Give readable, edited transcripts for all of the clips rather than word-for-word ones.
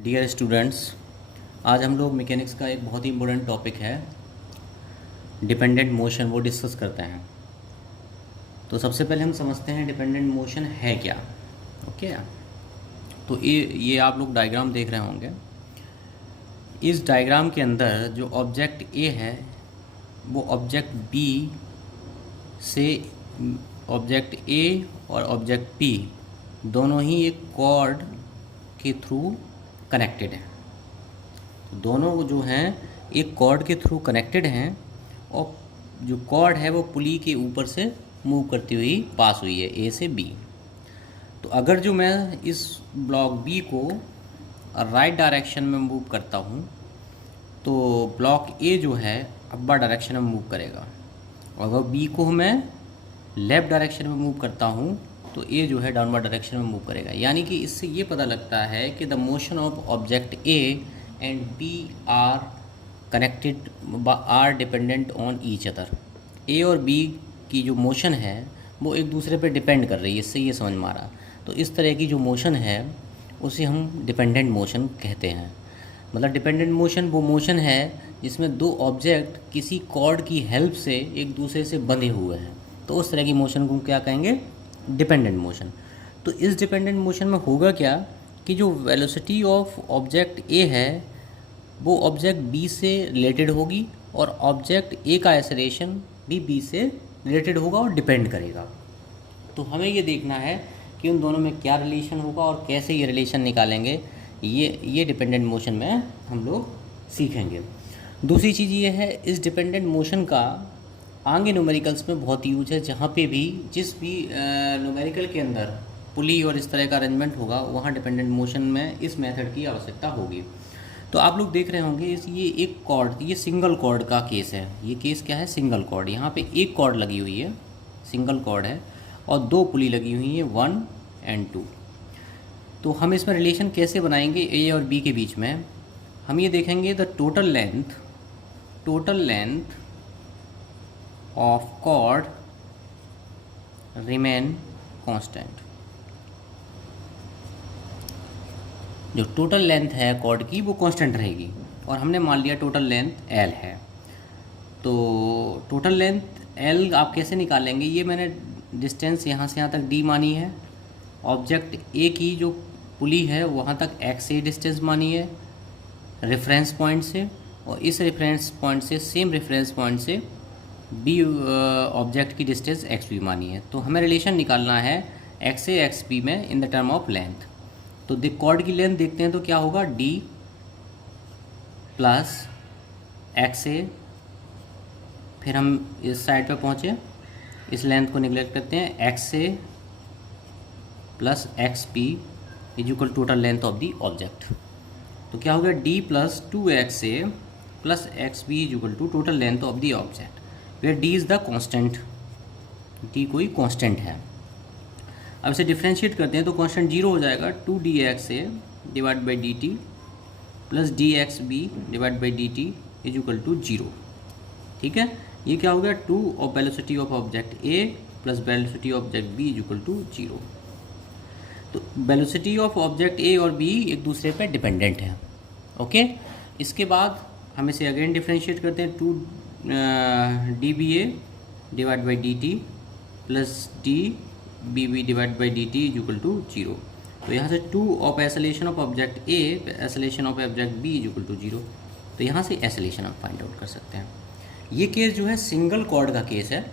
Dear students, आज हम लोग मैकेनिक्स का एक बहुत ही इम्पोर्टेंट टॉपिक है डिपेंडेंट मोशन, वो डिस्कस करते हैं। तो सबसे पहले हम समझते हैं डिपेंडेंट मोशन है क्या। ओके, तो ये आप लोग डायग्राम देख रहे होंगे। इस डायग्राम के अंदर जो ऑब्जेक्ट ए है वो ऑब्जेक्ट बी से ऑब्जेक्ट ए और ऑब्जेक्ट बी दोनों ही एक कॉर्ड के थ्रू कनेक्टेड हैं। दोनों जो हैं एक कॉर्ड के थ्रू कनेक्टेड हैं और जो कॉर्ड है वो पुली के ऊपर से मूव करती हुई पास हुई है ए से बी। तो अगर जो मैं इस ब्लॉक बी को राइट डायरेक्शन में मूव करता हूँ तो ब्लॉक ए जो है अपवर्ड डायरेक्शन में मूव करेगा, और अगर बी को मैं लेफ़्ट डायरेक्शन में मूव करता हूँ तो ए जो है डाउनवर्ड डायरेक्शन में मूव करेगा। यानी कि इससे ये पता लगता है कि the motion of object A and B are connected or dependent on each other. A और बी की जो मोशन है वो एक दूसरे पे डिपेंड कर रही है, इससे ये समझ में आ रहा। तो इस तरह की जो मोशन है उसे हम डिपेंडेंट मोशन कहते हैं। मतलब डिपेंडेंट मोशन वो मोशन है जिसमें दो ऑब्जेक्ट किसी कॉर्ड की हेल्प से एक दूसरे से बंधे हुए हैं, तो उस तरह की मोशन को क्या कहेंगे? Dependent motion. तो इस डिपेंडेंट मोशन में होगा क्या कि जो वेलोसिटी ऑफ ऑब्जेक्ट ए है वो ऑब्जेक्ट बी से रिलेटेड होगी और ऑब्जेक्ट ए का एक्सेलरेशन भी बी से रिलेटेड होगा और डिपेंड करेगा। तो हमें ये देखना है कि उन दोनों में क्या रिलेशन होगा और कैसे ये रिलेशन निकालेंगे, ये डिपेंडेंट मोशन में हम लोग सीखेंगे। दूसरी चीज़ ये है, इस डिपेंडेंट मोशन का आगे न्यूमेरिकल्स में बहुत यूज है। जहाँ पे भी जिस भी न्यूमेरिकल के अंदर पुली और इस तरह का अरेंजमेंट होगा वहाँ डिपेंडेंट मोशन में इस मेथड की आवश्यकता होगी। तो आप लोग देख रहे होंगे ये एक कॉर्ड, ये सिंगल कॉर्ड का केस है। ये केस क्या है? Single cord. यहाँ पे एक कॉर्ड लगी हुई है, सिंगल कॉर्ड है, और दो पुली लगी हुई है 1 और 2। तो हम इसमें रिलेशन कैसे बनाएंगे ए और बी के बीच में? हम ये देखेंगे the total length of cord remain constant. जो टोटल लेंथ है कॉर्ड की वो कांस्टेंट रहेगी, और हमने मान लिया टोटल लेंथ एल है। तो टोटल लेंथ एल आप कैसे निकालेंगे? ये मैंने डिस्टेंस यहाँ से यहाँ तक डी मानी है, ऑब्जेक्ट ए की जो पुली है वहाँ तक एक्स ए डिस्टेंस मानी है रेफरेंस पॉइंट से, और इस रेफरेंस पॉइंट से सेम रेफरेंस पॉइंट से बी ऑब्जेक्ट की डिस्टेंस एक्स बी मानी है। तो हमें रिलेशन निकालना है एक्स ए एक्स बी में in the term of length. तो कॉर्ड की लेंथ देखते हैं तो क्या होगा? डी प्लस एक्स ए, फिर हम इस साइड पे पहुँचे, इस लेंथ को निगलेक्ट करते हैं, X A plus X B is equal total length of the object. तो क्या हो गया? D plus 2x A plus X B is equal to total length of the object, where D is the constant. D कोई constant है। अब इसे differentiate करते हैं तो कांस्टेंट 0 हो जाएगा। 2dx A divide by D T plus D X B divide by D T is equal to 0। ठीक है, ये क्या हो गया? 2 of velocity of object A plus velocity of object B is equal to 0। तो velocity of object ए और B एक दूसरे पे डिपेंडेंट है। ओके, इसके बाद हम इसे अगेन डिफ्रेंशिएट करते हैं। 2 D B A divide by D T plus D B B divide by D T is equal to 0। तो यहाँ से 2 of acceleration of object A acceleration of object B is equal to 0। तो यहाँ से acceleration आप find out कर सकते हैं। ये केस जो है सिंगल कॉर्ड का केस है।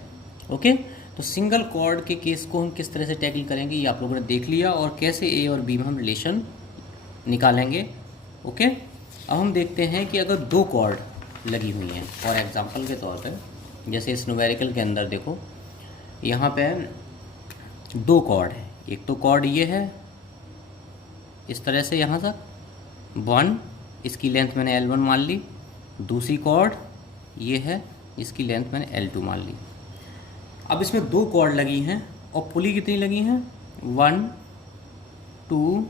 ओके, तो सिंगल कॉर्ड के केस को हम किस तरह से टैकल करेंगे ये आप लोगों ने देख लिया, और कैसे ए और बी में हम रिलेशन निकालेंगे। ओके, अब हम देखते हैं कि अगर दो कॉर्ड लगी हुई हैं, फॉर एग्जांपल के तौर पे जैसे इस न्यूमेरिकल के अंदर देखो, यहाँ पे दो कॉर्ड है। एक तो कॉर्ड ये है इस तरह से यहाँ तक 1, इसकी लेंथ मैंने L1 मान ली। दूसरी कॉर्ड ये है, इसकी लेंथ मैंने L2 मान ली। अब इसमें दो कॉर्ड लगी हैं और पुली कितनी लगी हैं? 1 2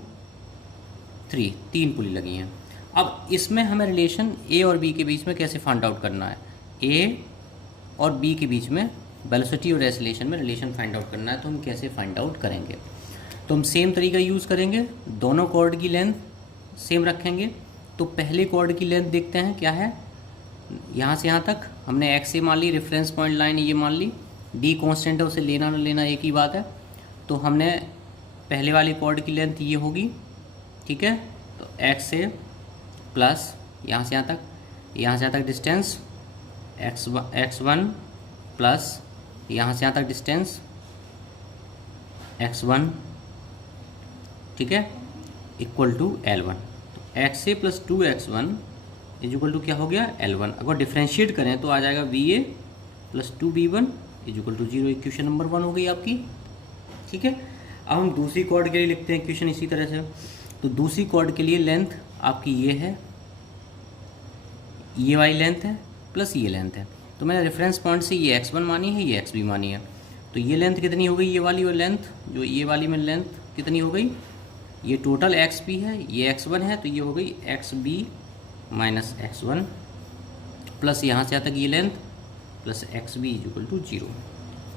3, 3 पुली लगी हैं। अब इसमें हमें रिलेशन ए और बी के बीच में कैसे फाइंड आउट करना है? ए और बी के बीच में वेलोसिटी और एक्सेलरेशन में रिलेशन फाइंड आउट करना है। तो हम कैसे फाइंड आउट करेंगे? तो हम सेम तरीका यूज़ करेंगे। दोनों कॉर्ड की लेंथ सेम रखेंगे। तो पहले कॉर्ड की लेंथ देखते हैं क्या है। यहाँ से यहाँ तक हमने एक्स से मान ली, रेफरेंस पॉइंट लाइन ये मान ली, डी कांस्टेंट है, उसे लेना ना लेना एक ही बात है। तो हमने पहले वाली कॉर्ड की लेंथ ये होगी, ठीक है। तो एक्स से प्लस यहाँ से यहाँ तक डिस्टेंस x1 प्लस यहाँ से यहाँ तक डिस्टेंस x1, ठीक है, इक्वल टू L1। तो x से plus 2x1 is equal to क्या हो गया L1। अगर डिफ्रेंशिएट करें तो आ जाएगा VA plus 2B1 is equal to 0। Equation number 1 हो गई आपकी, ठीक है। अब हम दूसरी कॉर्ड के लिए लिखते हैं इक्वेशन इसी तरह से। तो दूसरी कॉर्ड के लिए लेंथ आपकी ये है, ये वाली लेंथ है प्लस ये लेंथ है। तो मैंने रेफरेंस पॉइंट से ये x1 मानी है, ये xb मानी है। तो ये लेंथ कितनी हो गई, ये वाली और लेंथ जो ये वाली में लेंथ कितनी हो गई, ये टोटल xp है, ये x1 है, तो ये हो गई xb माइनस x1 प्लस यहाँ से आता ये length plus xb is equal to 0।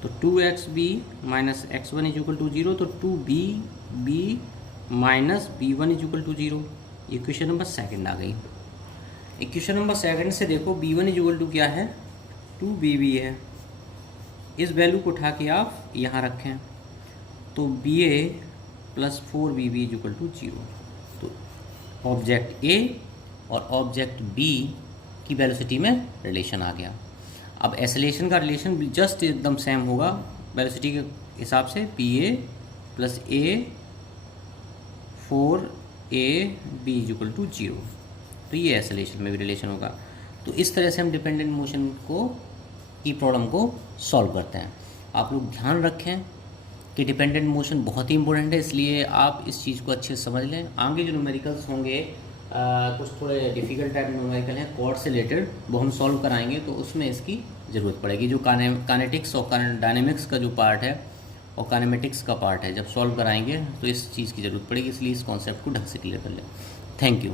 तो 2xb minus x1 is equal to 0। तो 2b minus b1 is equal to 0। Equation number second आ गई। इक्वेशन नंबर सेकंड से देखो b1 इज इक्वल टू क्या है, 2bb है। इस वैल्यू को उठा के आप यहाँ रखें तो ba plus 4bb is equal to 0। तो ऑब्जेक्ट a और ऑब्जेक्ट b की वेलोसिटी में रिलेशन आ गया। अब एसेलेशन का रिलेशन जस्ट एकदम सेम होगा वेलोसिटी के हिसाब से, pa plus a 4ab is equal to 0। तो ये एसेलेशन में भी रिलेशन होगा। तो इस तरह से हम डिपेंडेंट मोशन की प्रॉब्लम को सॉल्व करते हैं। आप लोग ध्यान रखें कि डिपेंडेंट मोशन बहुत ही इंपॉर्टेंट है, इसलिए आप इस चीज़ को अच्छे से समझ लें। आगे जो न्यूमेरिकल्स होंगे कुछ थोड़े डिफ़िकल्ट टाइप न्यूमेरिकल हैं कॉर्ड से रिलेटेड, वो हम सॉल्व कराएंगे, तो उसमें इसकी ज़रूरत पड़ेगी। जो कानेटिक्स और डायनेमिक्स का जो पार्ट है और कानेमेटिक्स का पार्ट है, जब सॉल्व कराएंगे तो इस चीज़ की ज़रूरत पड़ेगी, इसलिए इस कॉन्सेप्ट को ढंग से क्लियर कर लें। Thank you.